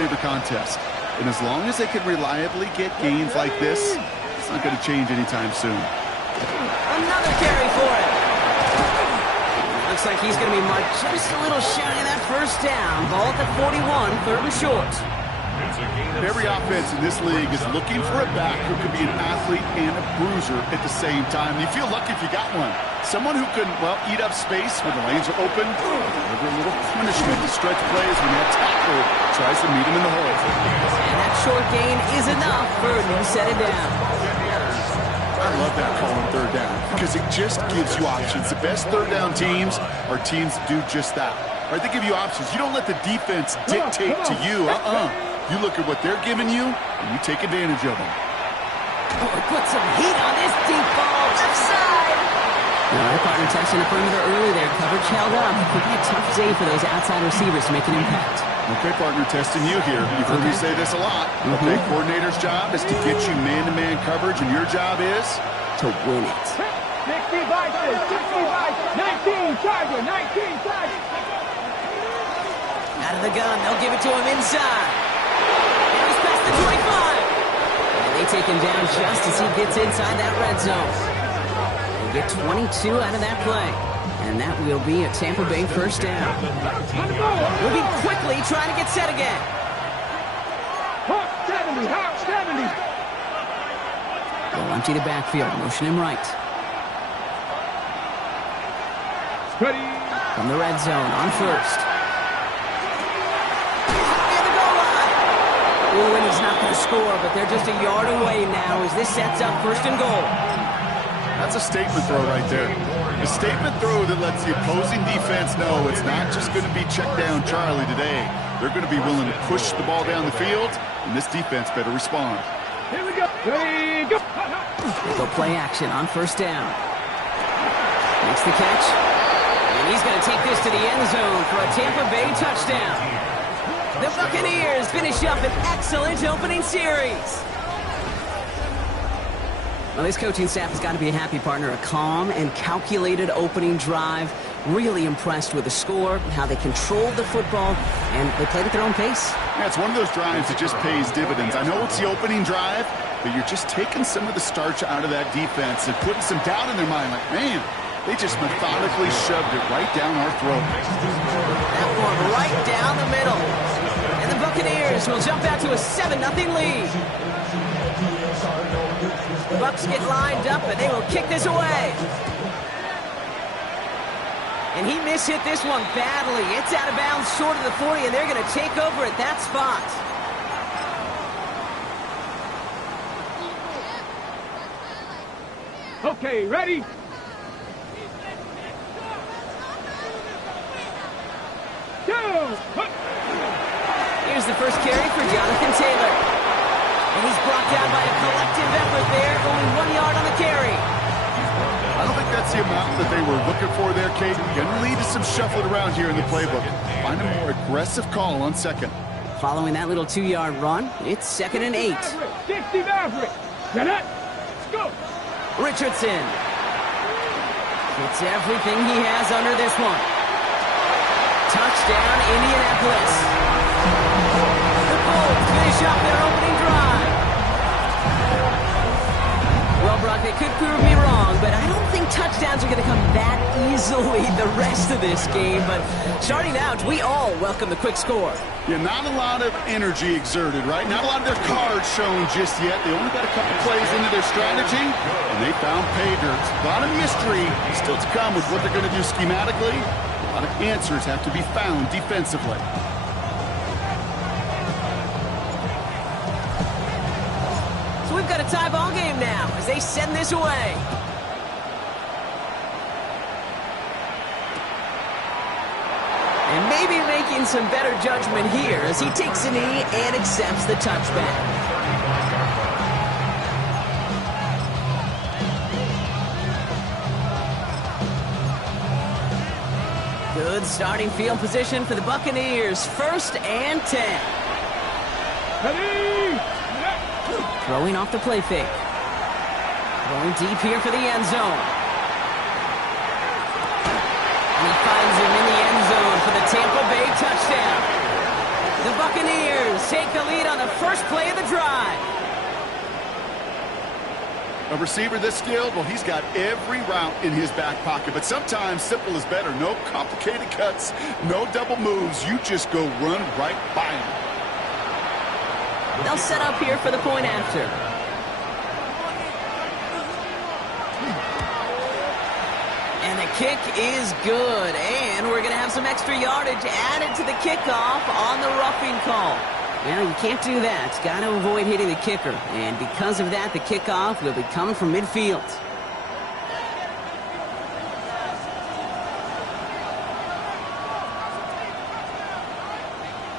intensity of the contest. And as long as they can reliably get gains like this, it's not going to change anytime soon. Another carry for it. Looks like he's going to be marked just a little shy of that first down. Ball at the 41, 3rd and short. Every offense in this league is looking for a back who can be an athlete and a bruiser at the same time. You feel lucky if you got one. Someone who can, well, eat up space when the lanes are open, deliver a little punishment to stretch plays when that tackle tries to meet him in the hole. And that short gain is enough for a new set it down. I love that call on 3rd down because it just gives you options. The best 3rd down teams are teams that do just that. Right? They give you options. You don't let the defense dictate to you. You look at what they're giving you, and you take advantage of them. Oh, put some heat on this deep ball. Left side. All right, partner testing the perimeter early there. Coverage held up. It could be a tough day for those outside receivers to make an impact. Okay, partner, testing you here. You've heard me say this a lot. Okay, coordinator's job is to get you man-to-man coverage, and your job is to win it. 60 vices, 60 vices, 19 charger, 19 charger. Out of the gun, they'll give it to him inside. Now he's past the 25. And they take him down just as he gets inside that red zone. They get 22 out of that play. And that will be a Tampa Bay first down. We'll be quickly trying to get set again. Hawk 70, Hawk 70. They'll empty the backfield, motion him right. Ready. From the red zone on first. Ooh, and he's not going to score, but they're just a yard away now as this sets up 1st and goal. That's a statement throw right there. A statement throw that lets the opposing defense know it's not just going to be check down Charlie today. They're going to be willing to push the ball down the field, and this defense better respond. Here we go. Ready, go. They'll play action on 1st down. Makes the catch. And he's going to take this to the end zone for a Tampa Bay touchdown. The Buccaneers finish up an excellent opening series. Well, this coaching staff has got to be a happy partner. A calm and calculated opening drive. Really impressed with the score, how they controlled the football, and they played at their own pace. Yeah, it's one of those drives that just pays dividends. I know it's the opening drive, but you're just taking some of the starch out of that defense and putting some doubt in their mind. Like, man, they just methodically shoved it right down our throat. That one right down the middle. And the Buccaneers will jump out to a 7-0 lead. The Bucs get lined up, and they will kick this away. And he mishit this one badly. It's out of bounds short of the 40, and they're going to take over at that spot. Okay, ready? Here's the first carry for Jonathan Taylor. And he's brought down by a collective effort there, only 1 yard on the carry. I don't think that's the amount that they were looking for there, Kate. Going to lead to some shuffling around here in the playbook. Find a more aggressive call on 2nd. Following that little 2-yard run, it's 2nd and 8. 60 Maverick. Get it? Let's go. Richardson gets everything he has under this one. Touchdown, Indianapolis. The Colts finish up their opening drive. Well, Brock, they could prove me wrong, but I don't think touchdowns are going to come that easily the rest of this game. But starting out, we all welcome the quick score. Yeah, not a lot of energy exerted, right? Not a lot of their cards shown just yet. They only got a couple plays into their strategy, and they found pay dirt. A lot of mystery still to come with what they're going to do schematically. A lot of answers have to be found defensively. So we've got a tie ball game now as they send this away. And maybe making some better judgment here as he takes a knee and accepts the touchback. Good starting field position for the Buccaneers. 1st and 10. Ready? Throwing off the play fake. Going deep here for the end zone. And he finds him in the end zone for the Tampa Bay touchdown. The Buccaneers first play of the drive. A receiver this skilled, well, he's got every route in his back pocket. But sometimes simple is better. No complicated cuts, no double moves. You just go run right by him. They'll set up here for the point after. And the kick is good. And we're going to have some extra yardage added to the kickoff on the roughing call. Well, you can't do that. Got to avoid hitting the kicker. And because of that, the kickoff will be coming from midfield.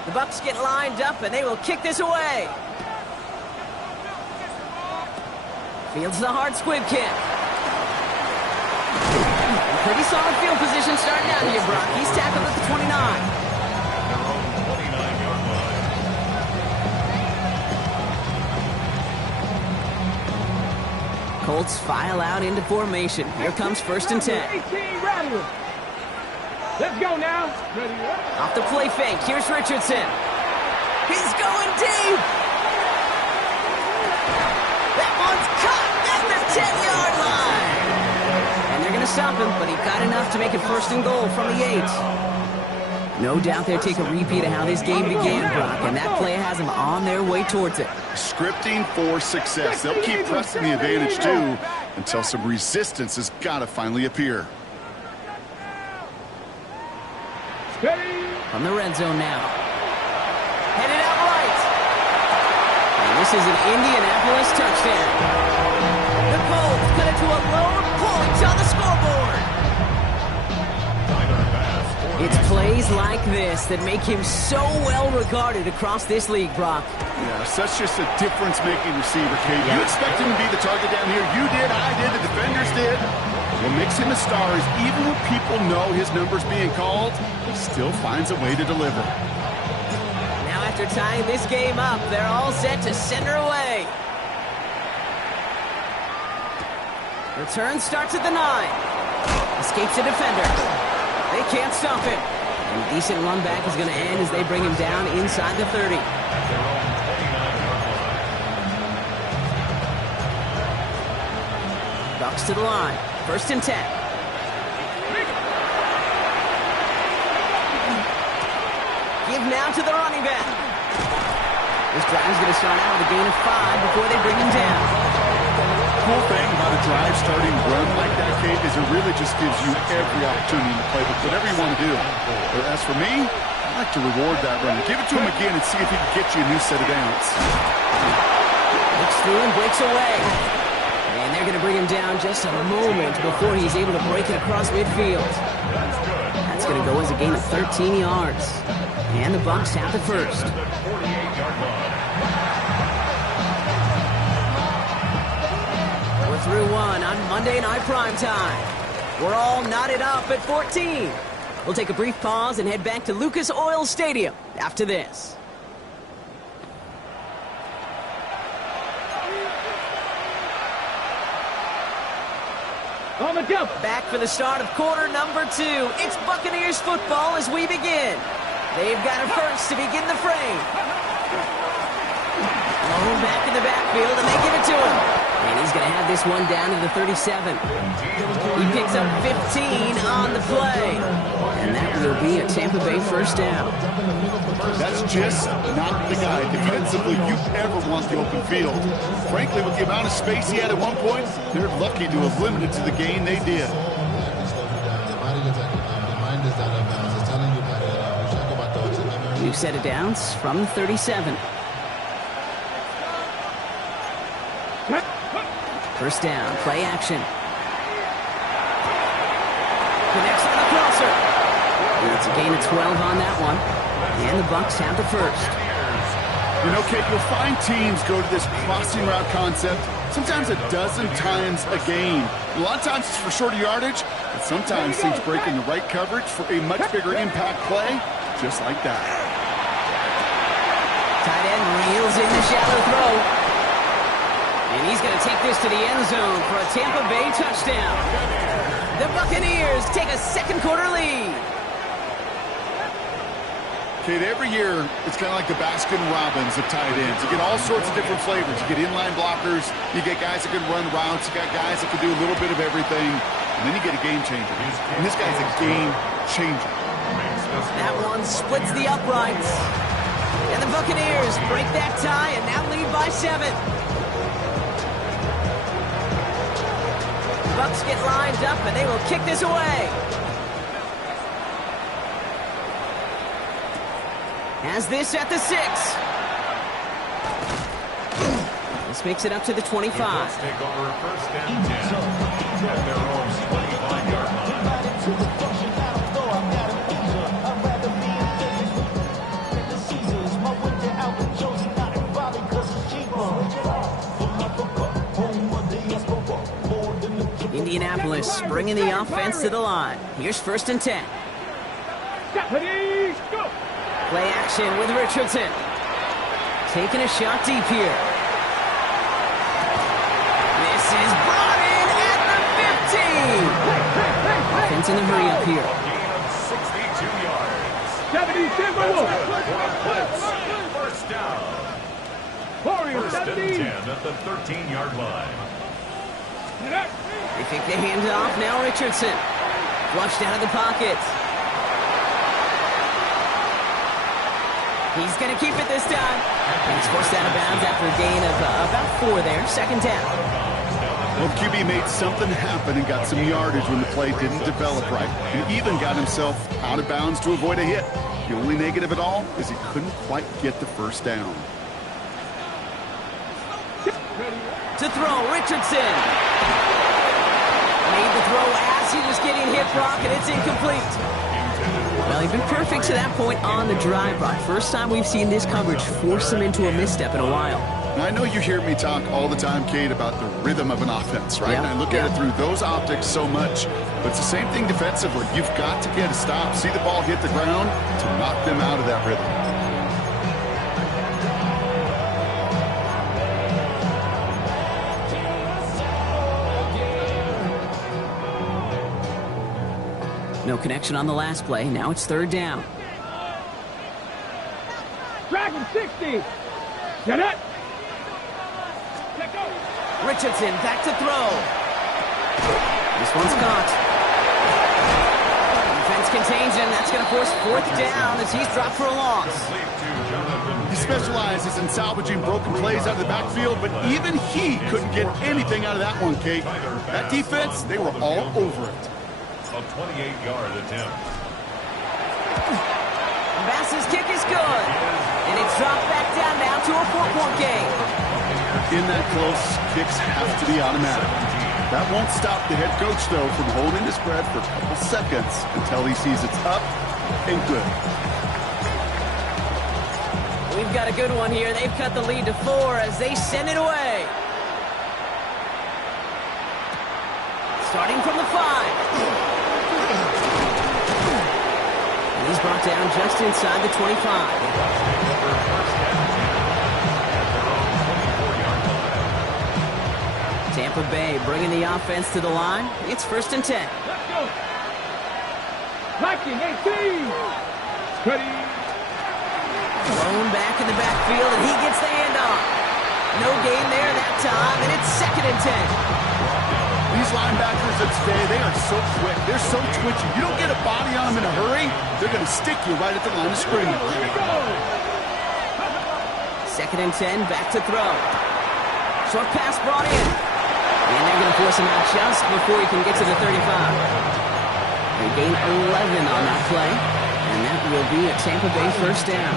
The Bucs get lined up, and they will kick this away. Fields the hard squib kick. Pretty solid field position starting out here, Brock. He's tackled at the 29. Colts file out into formation. Here comes 1st and 10. 18, rattle. Let's go now. Ready, Off the play fake. Here's Richardson. He's going deep. That one's caught at the 10-yard line. And they're going to stop him, but he got enough to make it 1st and goal from the 8. No doubt they'll take a repeat of how this game began, Brock, and that play has them on their way towards it. Scripting for success. They'll keep pressing the advantage, too, until some resistance has got to finally appear. From the red zone now. Headed out right. And this is an Indianapolis touchdown. The Colts cut it to a lone point on the scoreboard. It's plays like this that make him so well regarded across this league, Brock. Yeah, such just a difference-making receiver, Kate. Yeah. You expect him to be the target down here. You did, I did, the defenders did. What makes him a star is even when people know his number's being called, he still finds a way to deliver. Now after tying this game up, they're all set to send her away. Return starts at the 9. Escapes the defender. They can't stop him. And decent run back is going to end as they bring him down inside the 30. Bucs to the line. 1st and 10. Give now to the running back. This drive is going to start out with a gain of 5 before they bring him down. The cool thing about a drive starting run like that, Kate, is it really just gives you every opportunity to play with whatever you want to do. But as for me, I like to reward that run. Give it to him again and see if he can get you a new set of downs. Looks through and breaks away. And they're going to bring him down just a moment before he's able to break it across midfield. That's going to go as a gain of 13 yards. And the Bucs have the first. We're through one on Monday Night Primetime. We're all knotted up at 14. We'll take a brief pause and head back to Lucas Oil Stadium after this. On the jump. Back for the start of quarter number 2. It's Buccaneers football as we begin. They've got a first to begin the frame. Oh, back in the backfield, and they give it to him. And he's going to have this one down to the 37. He picks up 15 on the play. And that will be a Tampa Bay first down. That's just not the guy defensively you ever want the open field. Frankly, with the amount of space he had at one point, they're lucky to have limited to the gain they did. New set of downs from the 37. First down, play action. Connects on the crosser. And it's a gain of 12 on that one. And the Bucs have the first. You know, Kate, you'll find teams go to this crossing route concept sometimes a dozen times a game. A lot of times it's for shorter yardage, but sometimes teams break in the right coverage for a much bigger impact play, just like that. Tight end reels in the shallow throw. And he's going to take this to the end zone for a Tampa Bay touchdown. The Buccaneers take a second quarter lead. Kate, every year, it's kind of like the Baskin-Robbins of tight ends. You get all sorts of different flavors. You get inline blockers. You get guys that can run routes. You got guys that can do a little bit of everything. And then you get a game changer. And this guy's a game changer. That one splits the uprights. And the Buccaneers break that tie and now lead by 7. The Bucs get lined up and they will kick this away. Has this at the 6. This makes it up to the 25. Let's take over first and 10 at their own 25-yard line. Indianapolis bringing the offense to the line. Here's first and 10. Ready, go! Play action with Richardson. Taking a shot deep here. This is brought in at the 15. Offense in the hurry up here. Gain of 62 yards. 70, Timberwolves. First down. Warriors, First and 70. 10 at the 13-yard line. They take the hand off. Now Richardson. Flushed out of the pocket. He's going to keep it this time. And he's forced out of bounds after a gain of about 4 there. Second down. Well, QB made something happen and got some yardage when the play didn't develop right. He even got himself out of bounds to avoid a hit. The only negative at all is he couldn't quite get the first down. To throw, Richardson. Made the throw as he was getting hit, Brock, and it's incomplete. Well, he's been perfect to that point on the drive, Brock. First time we've seen this coverage force him into a misstep in a while. Now, I know you hear me talk all the time, Kate, about the rhythm of an offense, right? Yep. And I look at it through those optics so much. But it's the same thing defensively. You've got to get a stop, see the ball hit the ground to knock them out of that rhythm. No connection on the last play. Now it's third down. Dragon 60. Get it. Let go. Richardson back to throw. This one's caught. Defense contains him. That's going to force fourth down as he's dropped for a loss. He specializes in salvaging broken plays out of the backfield, but even he couldn't get anything out of that one, Kate. That defense, they were all over it. A 28-yard attempt. Bass's kick is good. And it's dropped back down now to a 4-point game. In that close, kicks have to be automatic. That won't stop the head coach, though, from holding the spread for a couple seconds until he sees it's up and good. We've got a good one here. They've cut the lead to 4 as they send it away. Starting from the 5. And he's brought down just inside the 25. Tampa Bay bringing the offense to the line. It's first and 10. Let's go. Blocking 18. Ready. Thrown back in the backfield, and he gets the handoff. No gain there that time, and it's second and 10. These linebackers that stay, they are so quick. They're so twitchy. You don't get a body on them in a hurry, they're going to stick you right at the line of scrimmage. Here we go. Second and 10, back to throw. Short pass brought in. And they're going to force him out just before he can get to the 35. They gain 11 on that play, and that will be a Tampa Bay first down.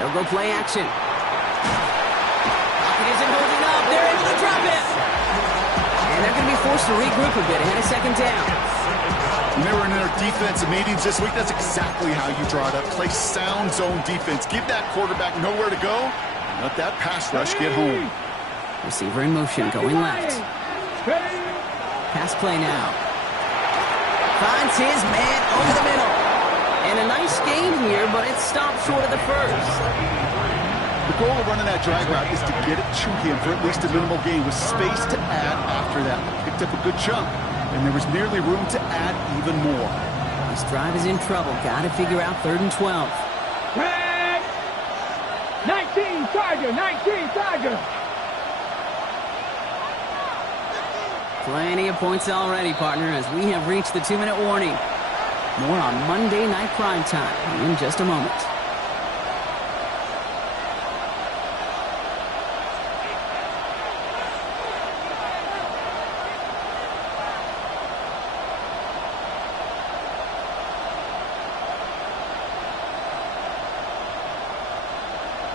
They'll go play action. Pocket isn't holding up. They're able to drop it. And they're going to be forced to regroup a bit ahead of second down. When they were in their defensive meetings this week, that's exactly how you draw it up. Play sound zone defense. Give that quarterback nowhere to go. And let that pass rush get home. Receiver in motion going left. Pass play now. Finds his man over the middle. And a nice gain here, but it stopped short of the first. The goal of running that drag route is to get it to him for at least a minimal gain with space to add after that. Picked up a good chunk, and there was nearly room to add even more. This drive is in trouble. Got to figure out 3rd and 12. Tag! 19 Charger, 19 Charger. Plenty of points already, partner, as we have reached the 2-minute warning. More on Monday Night Primetime in just a moment.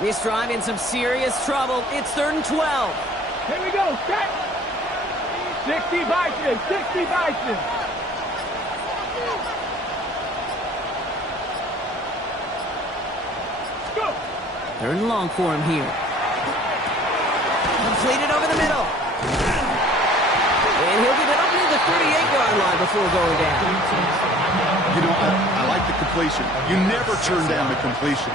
This drive in some serious trouble. It's 3rd and 12. Here we go, set. 60 Bison, 60 Bison. Go. 3rd and long for him here. Completed over the middle. And he'll get it up near the 38-yard line before going down. You know, I like the completion. You never turn down the completion.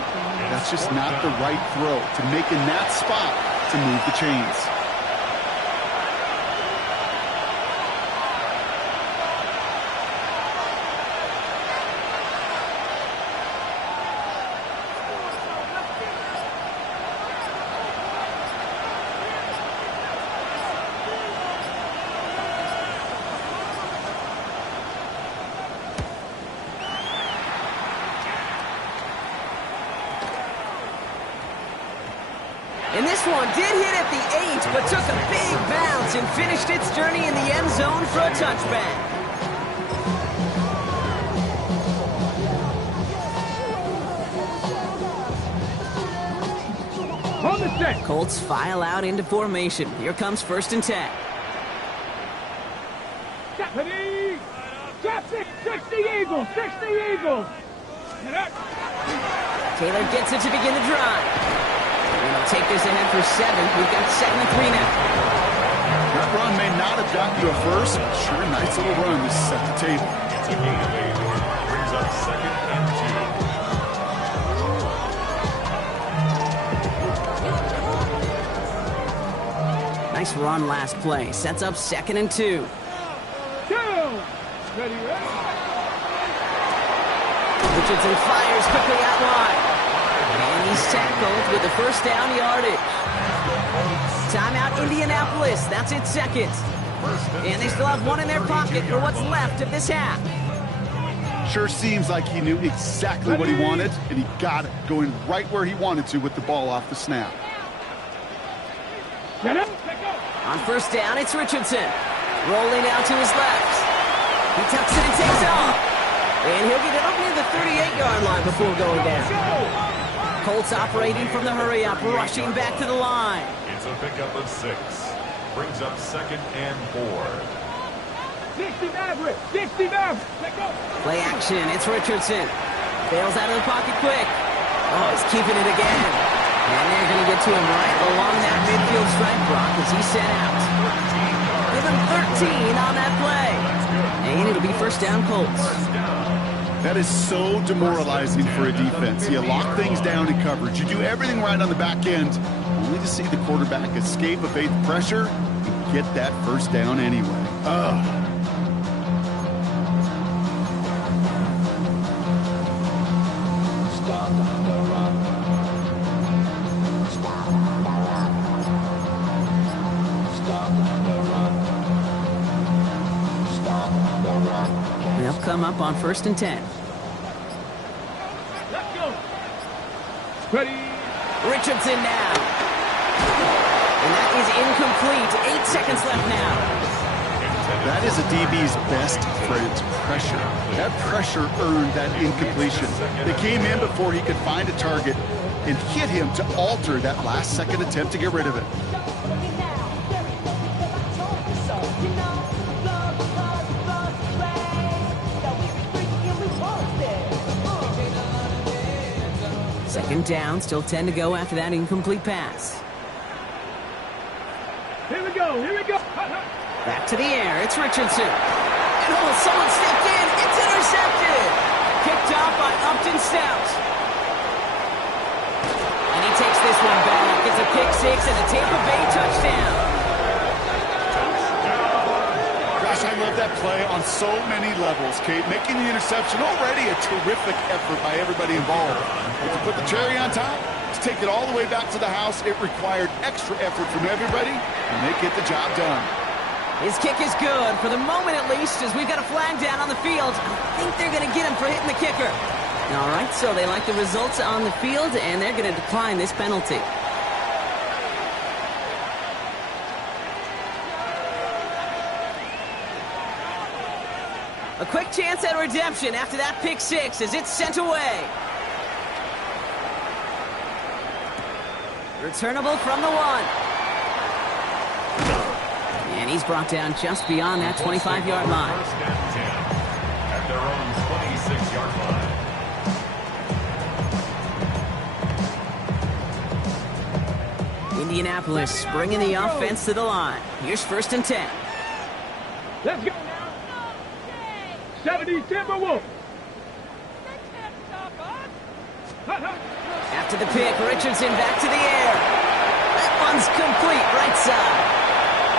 That's just not the right throw to make in that spot to move the chains. And this one did hit at the 8, but took a big bounce and finished its journey in the end zone for a touchback. On the set. Colts file out into formation. Here comes 1st and 10. Ready? Drop 60 Eagles, 60 Eagles. Taylor gets it to begin the drive. And they'll take this ahead for 7. We've got 2nd and 3 now. That run may not have got you a first, but sure, a nice little run to set the table. It's a gain of 8. Brings up 2nd and 2. Nice run last play. Sets up 2nd and 2. Ready, ready. Richardson fires quickly out wide. And he's tackled with the 1st down yardage. Timeout Indianapolis. That's its 2nd. And they still have 1 in their pocket for what's left of this half. Sure seems like he knew exactly what he wanted, and he got it, going right where he wanted to with the ball off the snap. On 1st down, it's Richardson. Rolling out to his left. He tucks it and takes off. And he'll get it up near the 38-yard line before going down. Colts operating from the hurry-up, rushing back to the line. It's a pickup of 6. Brings up 2nd and 4. 60 Maverick, 60 Maverick. Let go. Play action, it's Richardson. Bails out of the pocket quick. Oh, he's keeping it again. And they're going to get to him right along that midfield stripe block as he's set out. Give him 13 on that play. And it'll be 1st down Colts. That is so demoralizing for a defense. You lock things down in coverage. You do everything right on the back end, only to see the quarterback escape, evade the pressure, and get that 1st down anyway. Ugh. They'll come up on 1st and 10. Let's go. Ready. Richardson now. And that is incomplete. 8 seconds left now. That is a DB's best friend, pressure. That pressure earned that incompletion. They came in before he could find a target and hit him to alter that last-second attempt to get rid of it. Second down, still 10 to go after that incomplete pass. Here we go, here we go. Back to the air, it's Richardson. And oh, someone stepped in, it's intercepted. Picked off by Upton Stout. And he takes this one back. pick six and a Tampa Bay touchdown. Gosh, I love that play on so many levels, Kate. Making the interception, already a terrific effort by everybody involved. But to put the cherry on top, to take it all the way back to the house, it required extra effort from everybody, and they get the job done. His kick is good, for the moment at least, as we've got a flag down on the field. I think they're going to get him for hitting the kicker. All right, so they like the results on the field, and they're going to decline this penalty. A quick chance at redemption after that pick six as it's sent away. Returnable from the one. And he's brought down just beyond that 25-yard line. First and 10 at their own 26-yard line. Indianapolis bringing the offense to the line. Here's first and 10. Let's go now. 70 Timberwolves. After the pick, Richardson back to the air. That one's complete right side.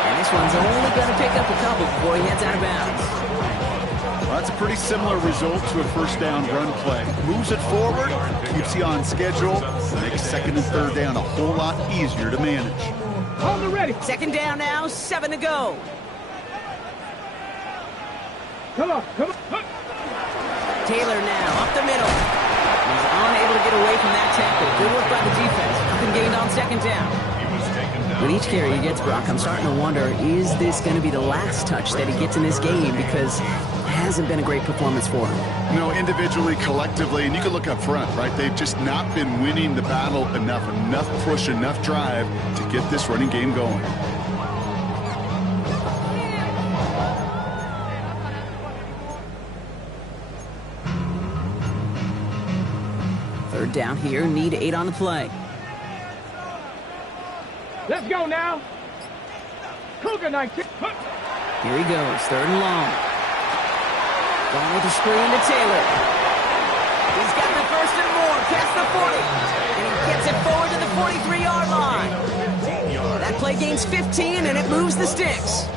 And this one's only going to pick up a couple before he heads out of bounds. Well, that's a pretty similar result to a first down run play. Moves it forward, keeps you on schedule, makes second and third down a whole lot easier to manage. Hold it ready. Second down now, 7 to go. Come on, come on. Taylor now up the middle. He's unable to get away from that tackle. Good work by the defense. Nothing gained on second down. He was taken down. With each carry he gets, Brock, I'm starting to wonder, is this going to be the last touch that he gets in this game? Because it hasn't been a great performance for him. No, individually, collectively, and you can look up front, right? They've just not been winning the battle enough push, enough drive to get this running game going. Third down here, need 8 on the play. Let's go now. Cougar 19. Here he goes, third and long. Going with the screen to Taylor. He's got the first and more, past the 40. And he gets it forward to the 43-yard line. That play gains 15, and it moves the sticks.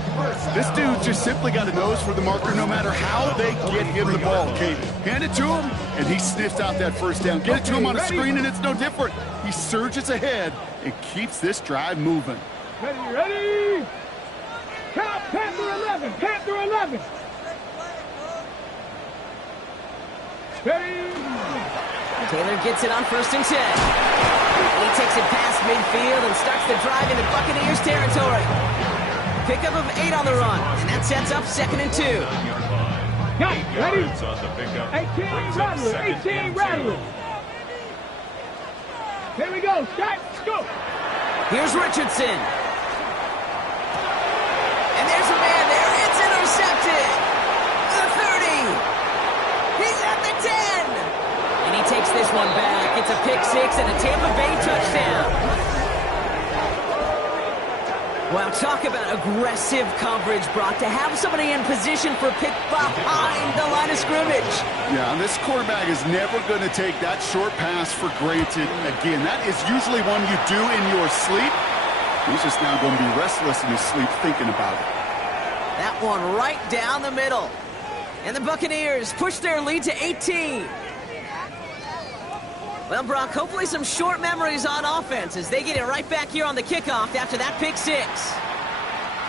This dude just simply got a nose for the marker no matter how they get him the ball, Kate. Hand it to him, and he sniffs out that first down. Get it to him on a screen, and it's no different. He surges ahead and keeps this drive moving. Ready. Count Panther 11. Panther 11. Ready. Taylor gets it on first and 10. He takes it past midfield and starts the drive into Buccaneers territory. Pickup of 8 on the run, and that sets up second and 2. Got it. Ready. 18 Rattler. 18 Rattler. Here we go. Start. Go. Here's Richardson. And there's a man there. It's intercepted. The 30. He's at the 10. And he takes this one back. It's a pick six and a Tampa Bay touchdown. Well, talk about aggressive coverage, Brock, to have somebody in position for a pick behind the line of scrimmage. Yeah, and this quarterback is never going to take that short pass for granted again. That is usually one you do in your sleep. He's just now going to be restless in his sleep thinking about it. That one right down the middle. And the Buccaneers push their lead to 18. Well, Brock, hopefully some short memories on offense as they get it right back here on the kickoff after that pick six.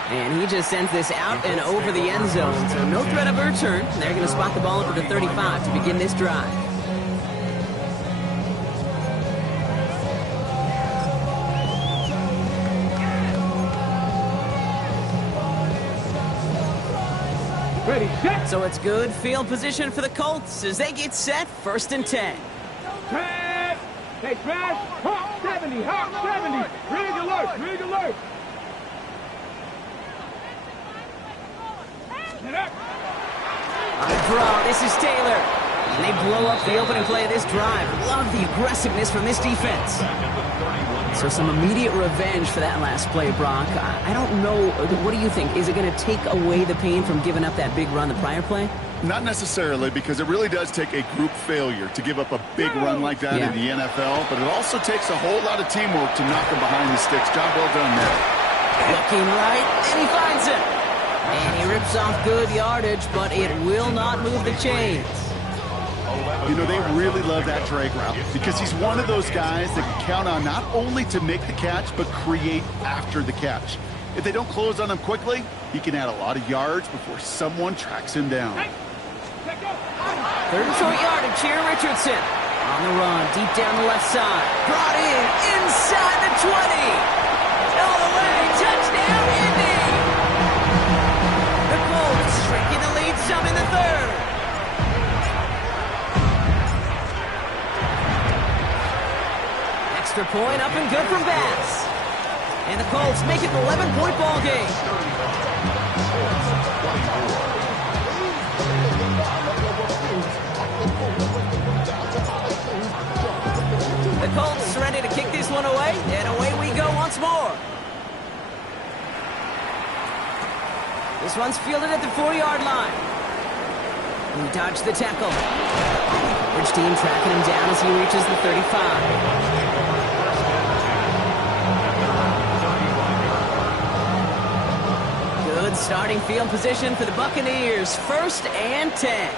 And he just sends this out and over the end zone, so no threat of a return. They're going to spot the ball over to 35 to begin this drive. Ready, set. So it's good field position for the Colts as they get set, first and 10. Trash. Hey, trash. Hawk 70. Hawk 70. Rig alert. Rig alert. Get up. On the draw, this is Taylor. And they blow up the opening play of this drive. Love the aggressiveness from this defense. So some immediate revenge for that last play, Brock. I don't know. What do you think? Is it going to take away the pain from giving up that big run the prior play? Not necessarily, because it really does take a group failure to give up a big run like that in the NFL, but it also takes a whole lot of teamwork to knock him behind the sticks. Job well done there. Looking right, and he finds it. And he rips off good yardage, but it will not move the chains. You know, they really love that drag route because he's one of those guys that can count on not only to make the catch, but create after the catch. If they don't close on him quickly, he can add a lot of yards before someone tracks him down. Third and short yardage here, Richardson. On the run, deep down the left side. Brought in, inside the 20. All the way, touchdown, Indy. The Colts shrinking the lead some in the third. Extra point up and good from Bass. And the Colts make it an 11-point ball game. The Colts ready to kick this one away, and away we go once more. This one's fielded at the 4-yard line. He dodged the tackle. Which team tracking him down as he reaches the 35. Good starting field position for the Buccaneers. 1st and 10.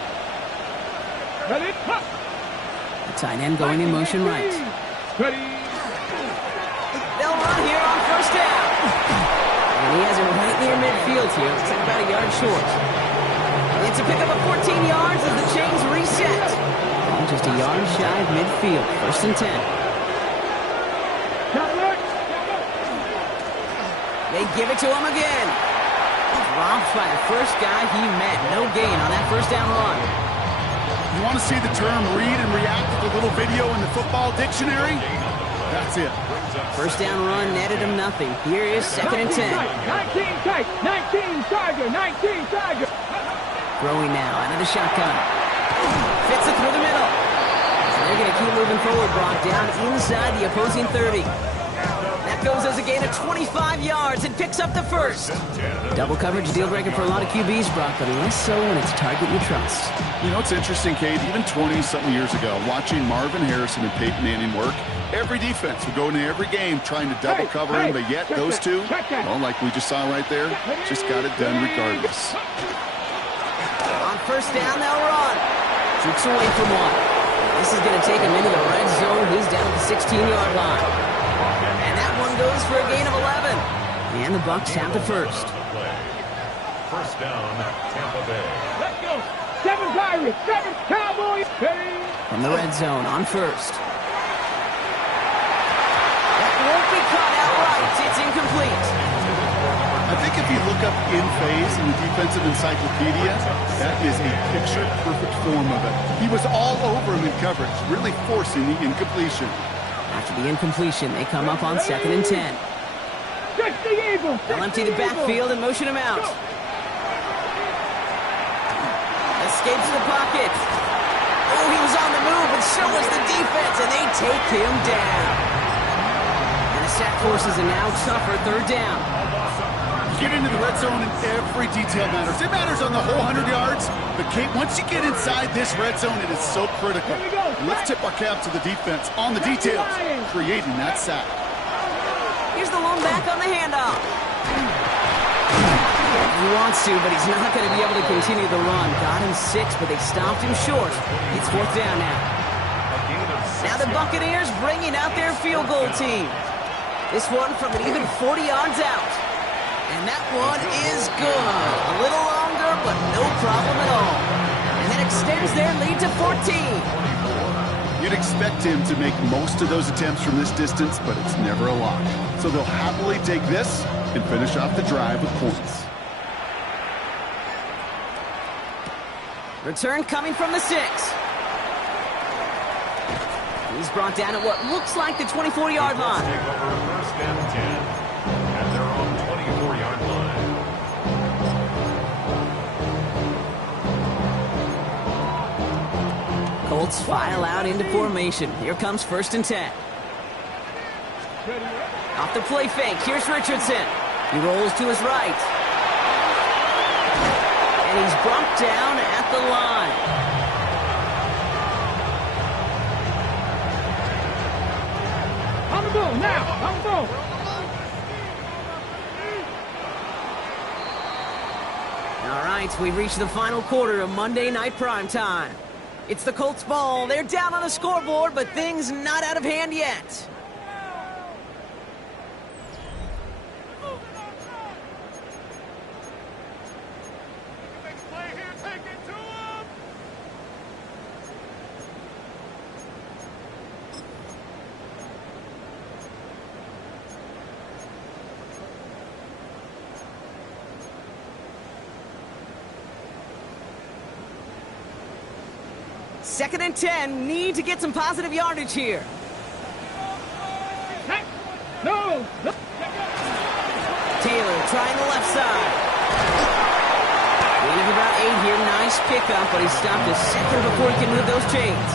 Ready? The tight end going in motion right. Ready? They'll run here on 1st down. And he has it right near midfield here. Looks like about a yard short. It's a pickup of 14 yards as the chains reset. Just a yard shy of midfield. 1st and 10. They give it to him again. Dropped by the first guy he met. No gain on that 1st down run. You want to see the term read and react with a little video in the football dictionary? That's it. 1st down run netted him nothing. Here is 2nd and 10. 19 tight, 19 Tiger, 19 Tiger. Throwing now out of the shotgun. Fits it through the middle. So they're going to keep moving forward, Brock, down inside the opposing 30. That goes as a gain of 25 yards and picks up the 1st. Double coverage deal breaker for a lot of QBs, Brock, but less so when it's a target you trust. You know, it's interesting, Kate, even 20-something years ago, watching Marvin Harrison and Peyton Manning work, every defense would go into every game trying to double cover him, but yet those two, well, like we just saw right there, just got it done regardless. On 1st down, they'll run. Jukes away from one. This is going to take him into the red zone. He's down at the 16-yard line. And that one goes for a gain of 11. And the Bucs have the 1st. 1st down, Tampa Bay. Let's go. 7 Pirates, 7 Cowboys. Ready? From the red zone on 1st. That won't be caught outright. It's incomplete. I think if you look up in phase in the defensive encyclopedia, that is a picture-perfect form of it. He was all over him in coverage, really forcing the incompletion. After the incompletion, they come up on 2nd and 10. Just the Eagles. They'll empty the backfield and motion him out. Escapes the pocket. Oh, he was on the move, and so was the defense, and they take him down. And the sack forces a now tougher 3rd down. Get into the red zone and every detail matters. It matters on the whole 100 yards, but Kate, once you get inside this red zone, it is so critical. And let's tip our cap to the defense on the details, creating that sack. Here's the lone back on the handoff. He wants to, but he's not going to be able to continue the run. Got him 6, but they stopped him short. It's 4th down now. Now the Buccaneers bringing out their field goal team. This one from an even 40 yards out. And that one is good. A little longer, but no problem at all. And that extends their lead to 14. You'd expect him to make most of those attempts from this distance, but it's never a lot. So they'll happily take this and finish off the drive with points. Return coming from the 6. He's brought down at what looks like the 24-yard line. Take over 1st and 10 at their own 24-yard line. Colts file out into formation. Here comes 1st and 10. Off the play fake, here's Richardson. He rolls to his right. And he's bumped down at the line. On the ball now. On the ball. All right, we've reached the final quarter of Monday Night Primetime. It's the Colts ball. They're down on the scoreboard, but things not out of hand yet. Second and 10, need to get some positive yardage here. Hey. No. Taylor trying the left side. Gain of about 8 here, nice pickup, but he stopped a second before he can move those chains.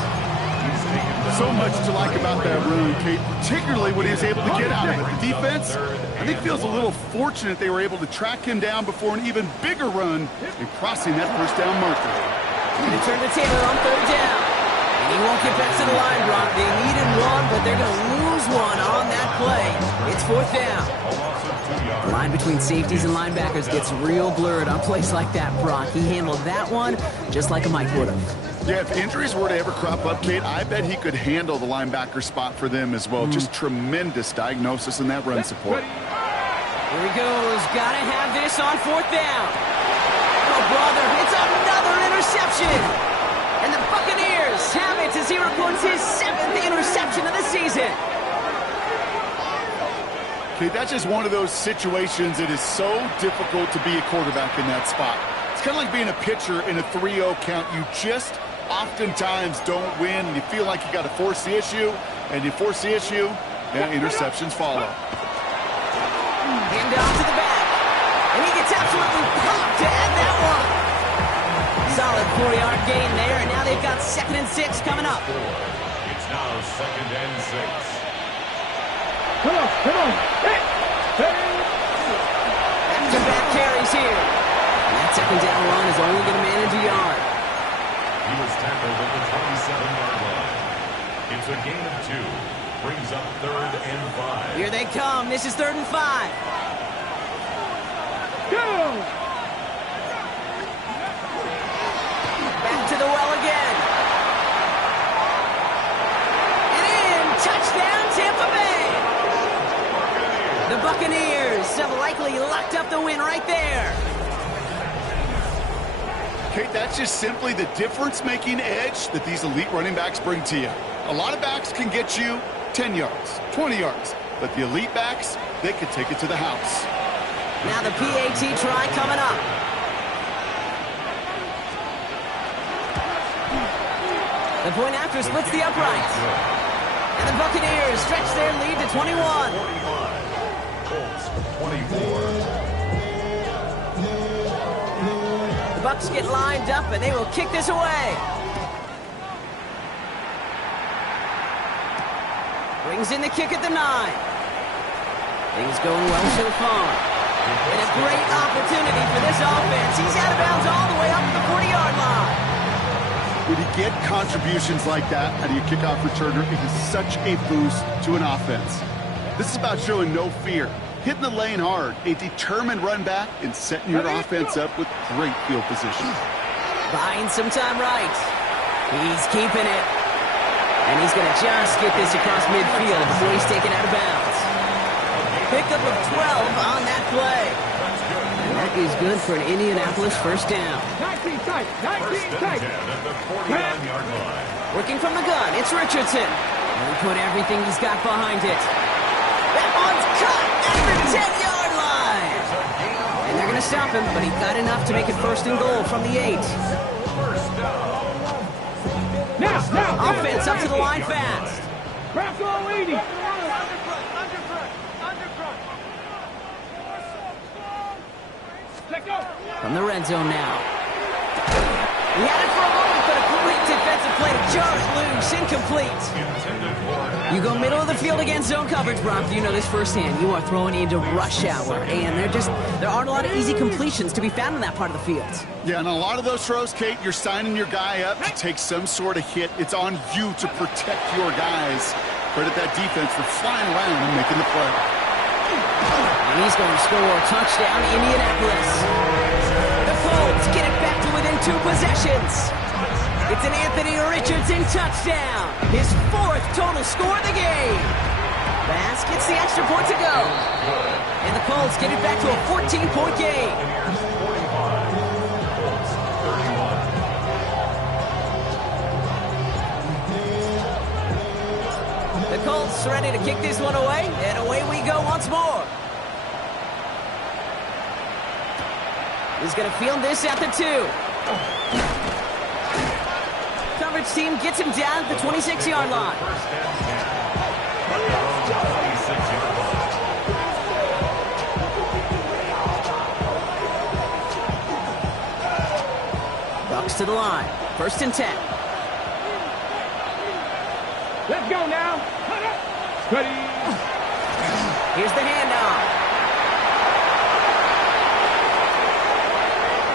So much to like about that run, Kate, particularly what he was able to get out of it. The defense, I think, feels a little fortunate they were able to track him down before an even bigger run in crossing that first down marker. Going to turn to Taylor on 3rd down. And he won't get back to the line, Brock. They needed one, but they're going to lose one on that play. It's 4th down. The line between safeties and linebackers gets real blurred on plays like that, Brock. He handled that one just like a Mike would have. Yeah, if injuries were to ever crop up, Kate, I bet he could handle the linebacker spot for them as well. Just tremendous diagnosis in that run support. Here he goes. Got to have this on 4th down. Oh, brother, it's another interception. And the Buccaneers have it as he records his 7th interception of the season. Okay, that's just one of those situations that is so difficult to be a quarterback in that spot. It's kind of like being a pitcher in a 3-0 count. You just oftentimes don't win, and you feel like you got to force the issue, and you force the issue, and interceptions follow. Hand off to the back. And he gets absolutely pumped to end that one. Solid 4-yard gain there, and now they've got 2nd and 6 coming up. It's now 2nd and 6. Come on. Hey. Back-to-back carries here. And that 2nd down run is only going to manage a yard. He was tackled at the 27-yard line. It's a gain of 2. Brings up 3rd and 5. Here they come. This is 3rd and 5. Go! Back to the well again. And in. Touchdown, Tampa Bay. The Buccaneers have likely locked up the win right there. Kate, that's just simply the difference-making edge that these elite running backs bring to you. A lot of backs can get you 10 yards, 20 yards, but the elite backs, they can take it to the house. Now the PAT try coming up. The point after splits the uprights. And the Buccaneers stretch their lead to 21. 45. Colts 24. The Bucs get lined up, and they will kick this away. Brings in the kick at the 9. Things going well so far. And a great opportunity for this offense. He's out of bounds all the way up to the 40-yard line. When you get contributions like that out of your kickoff returner, it is such a boost to an offense. This is about showing no fear, hitting the lane hard, a determined run back, and setting your offense up with great field position. Buying some time right. He's keeping it. And he's going to just get this across midfield before he's taken out of bounds. Pickup of 12 on that play. And that is good for an Indianapolis 1st down. 19 tight. 19 tight. At the 49-yard line. Working from the gun, it's Richardson. And he put everything he's got behind it. That one's cut at the 10-yard line. And they're going to stop him, but he got enough to make it 1st and goal from the 8. Now. Offense up to the line fast. Craft all 80. From the red zone now. He had it for a moment, but a great defensive play to jar it pass incomplete. You go middle of the field against zone coverage, Brock. You know this firsthand. You are throwing into rush hour, and there aren't a lot of easy completions to be found in that part of the field. Yeah, and a lot of those throws, Kate, you're signing your guy up to take some sort of hit. It's on you to protect your guys. Credit that defense for flying around and making the play. And he's going to score. Touchdown, Indianapolis. The Colts get it back to within 2 possessions. It's an Anthony Richardson touchdown. His 4th total score of the game. Bass gets the extra point to go. And the Colts get it back to a 14-point game. The Colts ready to kick this one away, and away we go once more. He's going to field this at the 2. Coverage team gets him down at the 26-yard line. Bucks to the line. 1st and 10. Let's go now. Steady. Here's the handoff.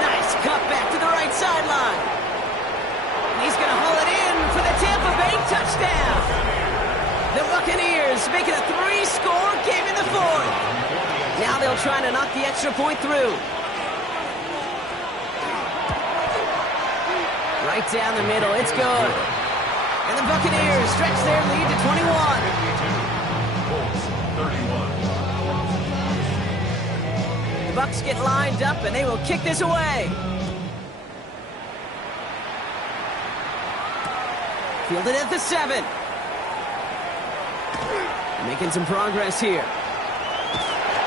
Nice cut back to the right sideline. He's going to haul it in for the Tampa Bay touchdown. The Buccaneers make it a 3-score game in the 4th. Now they'll try to knock the extra point through. Right down the middle. It's good. And the Buccaneers stretch their lead to 21. The Bucs get lined up, and they will kick this away. Fielded at the 7. Making some progress here.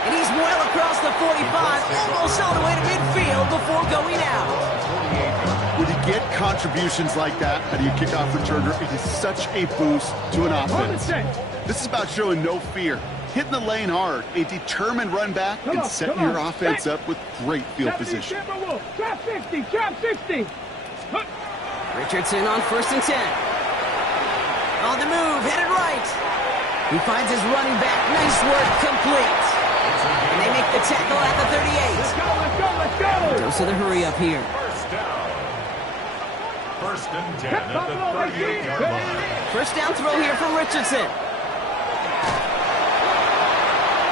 And he's well across the 45, almost all the way to midfield before going out. When you get contributions like that out of your kickoff returner, it is such a boost to an offense. This is about showing no fear, hitting the lane hard, a determined run back, and setting your offense up with great field position. Trap 60, trap 60. Richardson on 1st and 10. On the move, headed right. He finds his running back. Nice work, complete. And they make the tackle at the 38. Let's go, let's go, let's go. Goes to the hurry up here. First and 10 at the 38-yard line. 1st down throw here from Richardson.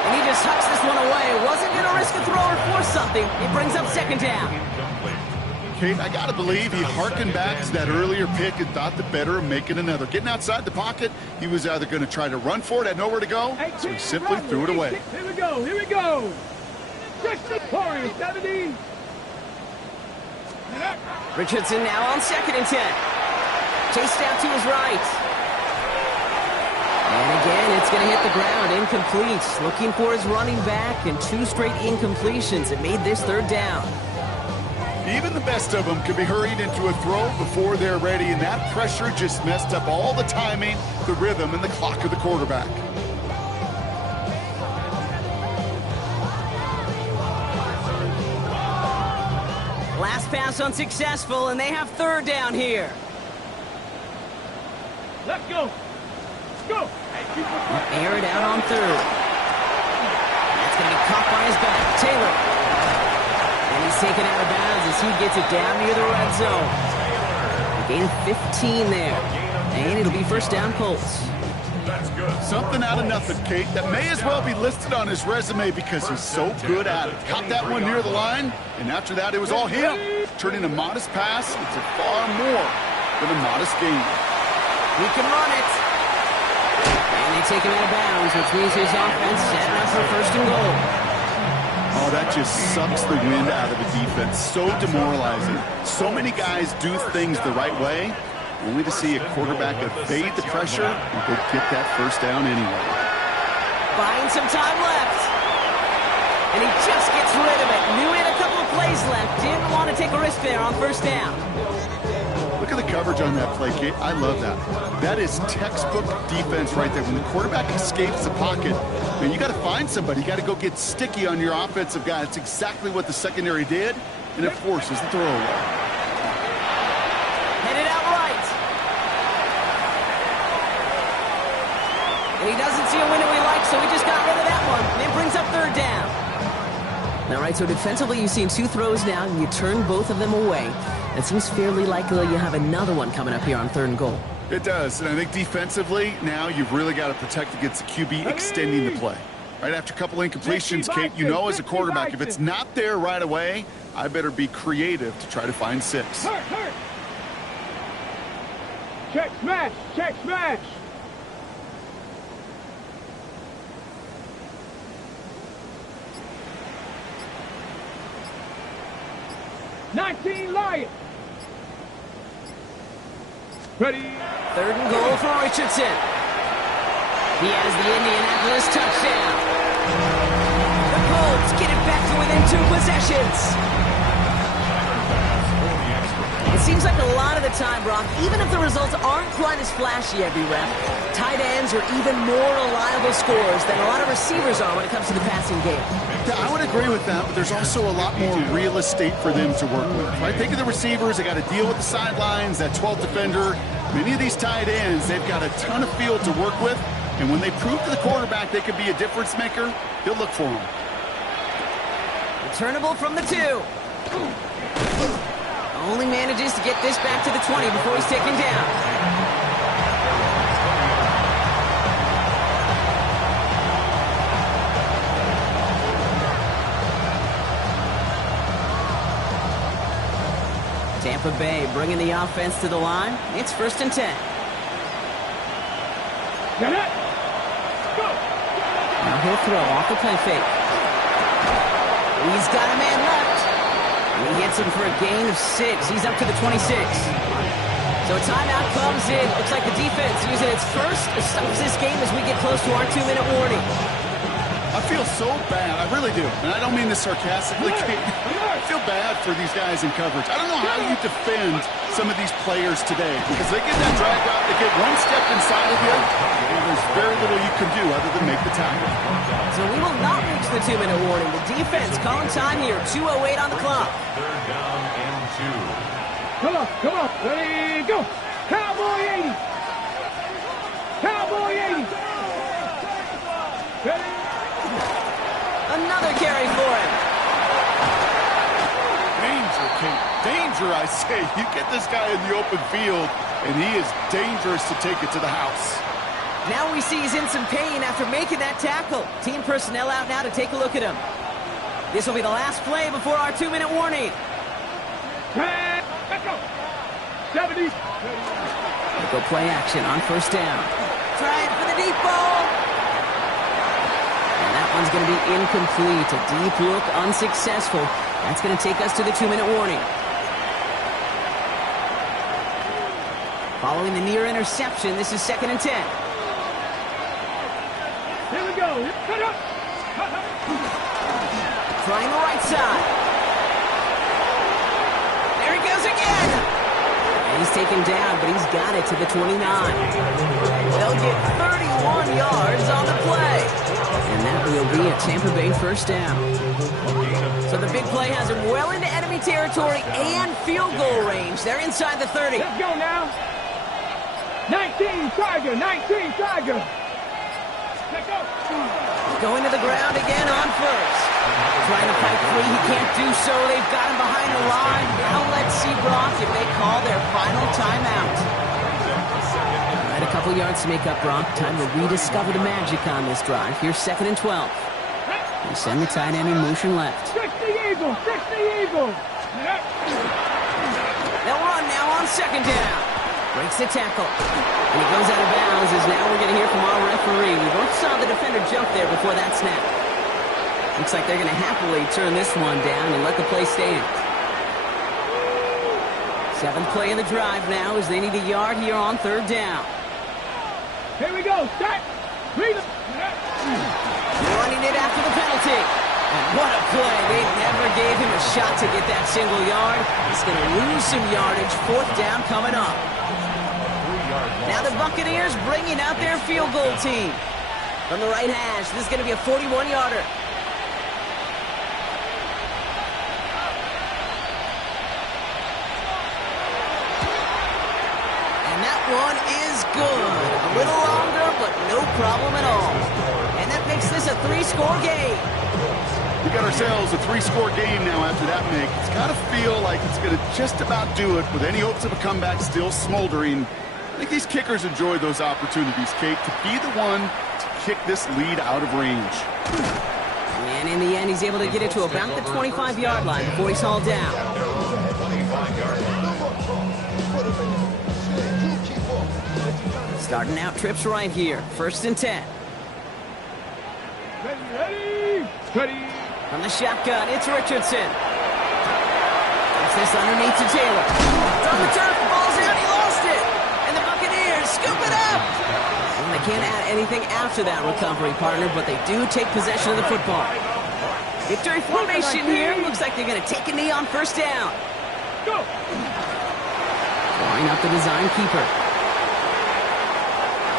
And he just hucks this one away. Wasn't going to risk a throw or force something. It brings up 2nd down. Kate, I got to believe he harkened back to that earlier pick and thought the better of making another. Getting outside the pocket, he was either going to try to run for it, had nowhere to go, so he simply threw it away. Here we go, here we go. 60, 40, 70. Richardson now on 2nd and 10. Chased out to his right. And again, it's going to hit the ground, incomplete. Looking for his running back, and 2 straight incompletions. It made this 3rd down. Even the best of them could be hurried into a throw before they're ready, and that pressure just messed up all the timing, the rhythm, and the clock of the quarterback. Last pass unsuccessful, and they have 3rd down here. Let's go. Go. Air it out on 3rd. That's going to be caught by his back. Taylor. And he's taken out of bounds as he gets it down near the red zone. A gain of 15 there. And it'll be 1st down Colts. That's good. Something out of nothing, Kate. That may as well be listed on his resume because he's so good at it. Caught that one near the line, and after that it was all him. Turning a modest pass into far more than a modest gain. He can run it. And they take him out of bounds, which means his offense set up for 1st and goal. Oh, that just sucks the wind out of the defense. So demoralizing. So many guys do things the right way, only to see a quarterback evade the pressure and go get that 1st down anyway. Buying some time left. And he just gets rid of it. Knew he had a couple of plays left. Didn't want to take a risk there on 1st down. Look at the coverage on that play, Kate. I love that. That is textbook defense right there. When the quarterback escapes the pocket, man, you got to find somebody. You got to go get sticky on your offensive guy. It's exactly what the secondary did, and it forces the throwaway. Headed out right. All right, so defensively, you've seen 2 throws now, and you turn both of them away. It seems fairly likely you have another one coming up here on 3rd and goal. It does, and I think defensively, now you've really got to protect against the QB extending the play. Right after a couple incompletions, Kate, you know as a quarterback, if it's not there right away, I better be creative to try to find 6. Hurt. Check smash. 19 Lions. Ready. 3rd and goal for Richardson. He has the Indianapolis touchdown. The Colts get it back to within 2 possessions. It seems like a lot of the time, Brock, even if the results aren't quite as flashy every rep, tight ends are even more reliable scorers than a lot of receivers are when it comes to the passing game. Yeah, I would agree with that, but there's also a lot more real estate for them to work with. Right? Think of the receivers. They got to deal with the sidelines, that 12th defender. Many of these tight ends, they've got a ton of field to work with, and when they prove to the quarterback they could be a difference maker, he'll look for them. Returnable from the 2. Only manages to get this back to the 20 before he's taken down. Tampa Bay bringing the offense to the line. It's 1st and 10. Get it. Go. Now he'll throw off the play fake. He's got a man left. And he hits him for a gain of 6. He's up to the 26. So a timeout comes in. Looks like the defense using its first stops this game as we get close to our 2-minute warning. I feel so bad. I really do. And I don't mean this sarcastically, Kate. I feel bad for these guys in coverage. I don't know how you defend some of these players today because they get that drag out, they get one step inside of you, and there's very little you can do other than make the tackle. So we will not reach the 2-minute warning. The defense calling time here. 2:08 on the clock. 3rd down and 2. Come on. Ready, go. Cowboy 80. Cowboy 80. Ready. Another carry for him. Danger, Kate. Danger, I say. You get this guy in the open field, and he is dangerous to take it to the house. Now we see he's in some pain after making that tackle. Team personnel out now to take a look at him. This will be the last play before our 2-minute warning. Let's go. 70. Go play action on 1st down. Trying for the deep ball. And that one's going to be incomplete. A deep look, unsuccessful. That's going to take us to the 2-minute warning. Following the near interception, this is 2nd and 10. Here we go. Cut up. Trying the right side. There he goes again. And he's taken down, but he's got it to the 29. They'll get 31 yards on the play. And that will be a Tampa Bay 1st down. So the big play has him well into enemy territory and field goal range. They're inside the 30. Let's go now. 19 Tiger. Let's go. Going to the ground again on 1st. Trying to fight free. He can't do so. They've got him behind the line. Now let's see, Brock, if they call their final timeout. All right, a couple yards to make up, Brock. Time to rediscover the magic on this drive. Here's 2nd and 12. They send the tight end in motion left. 60 Eagles. They'll run now on 2nd down. Breaks the tackle. And he goes out of bounds as now we're going to hear from our referee. We both saw the defender jump there before that snap. Looks like they're going to happily turn this one down and let the play stand. 7th play in the drive now as they need a yard here on 3rd down. Here we go. Start. Running it after the penalty. And what a play. They never gave him a shot to get that single yard. He's going to lose some yardage. 4th down coming up. Now the Buccaneers bringing out their field goal team. From the right hash, this is going to be a 41-yarder. And that one is good. A little longer, but no problem at all. And that makes this a 3-score game. We got ourselves a 3-score game now after that make. It's got to feel like it's going to just about do it with any hopes of a comeback still smoldering. I think these kickers enjoy those opportunities, Kate, to be the one to kick this lead out of range. And in the end, he's able to get it to about the 25-yard line before he's hauled down. Starting out trips right here. 1st and 10. Ready. From the shotgun, it's Richardson. Puts this underneath to Taylor. It's on the turf, the ball's out, he lost it. And the Buccaneers scoop it up. And they can't add anything after that recovery, partner, but they do take possession of the football. Victory formation here. Looks like they're going to take a knee on 1st down. Go. Drawing up the design keeper.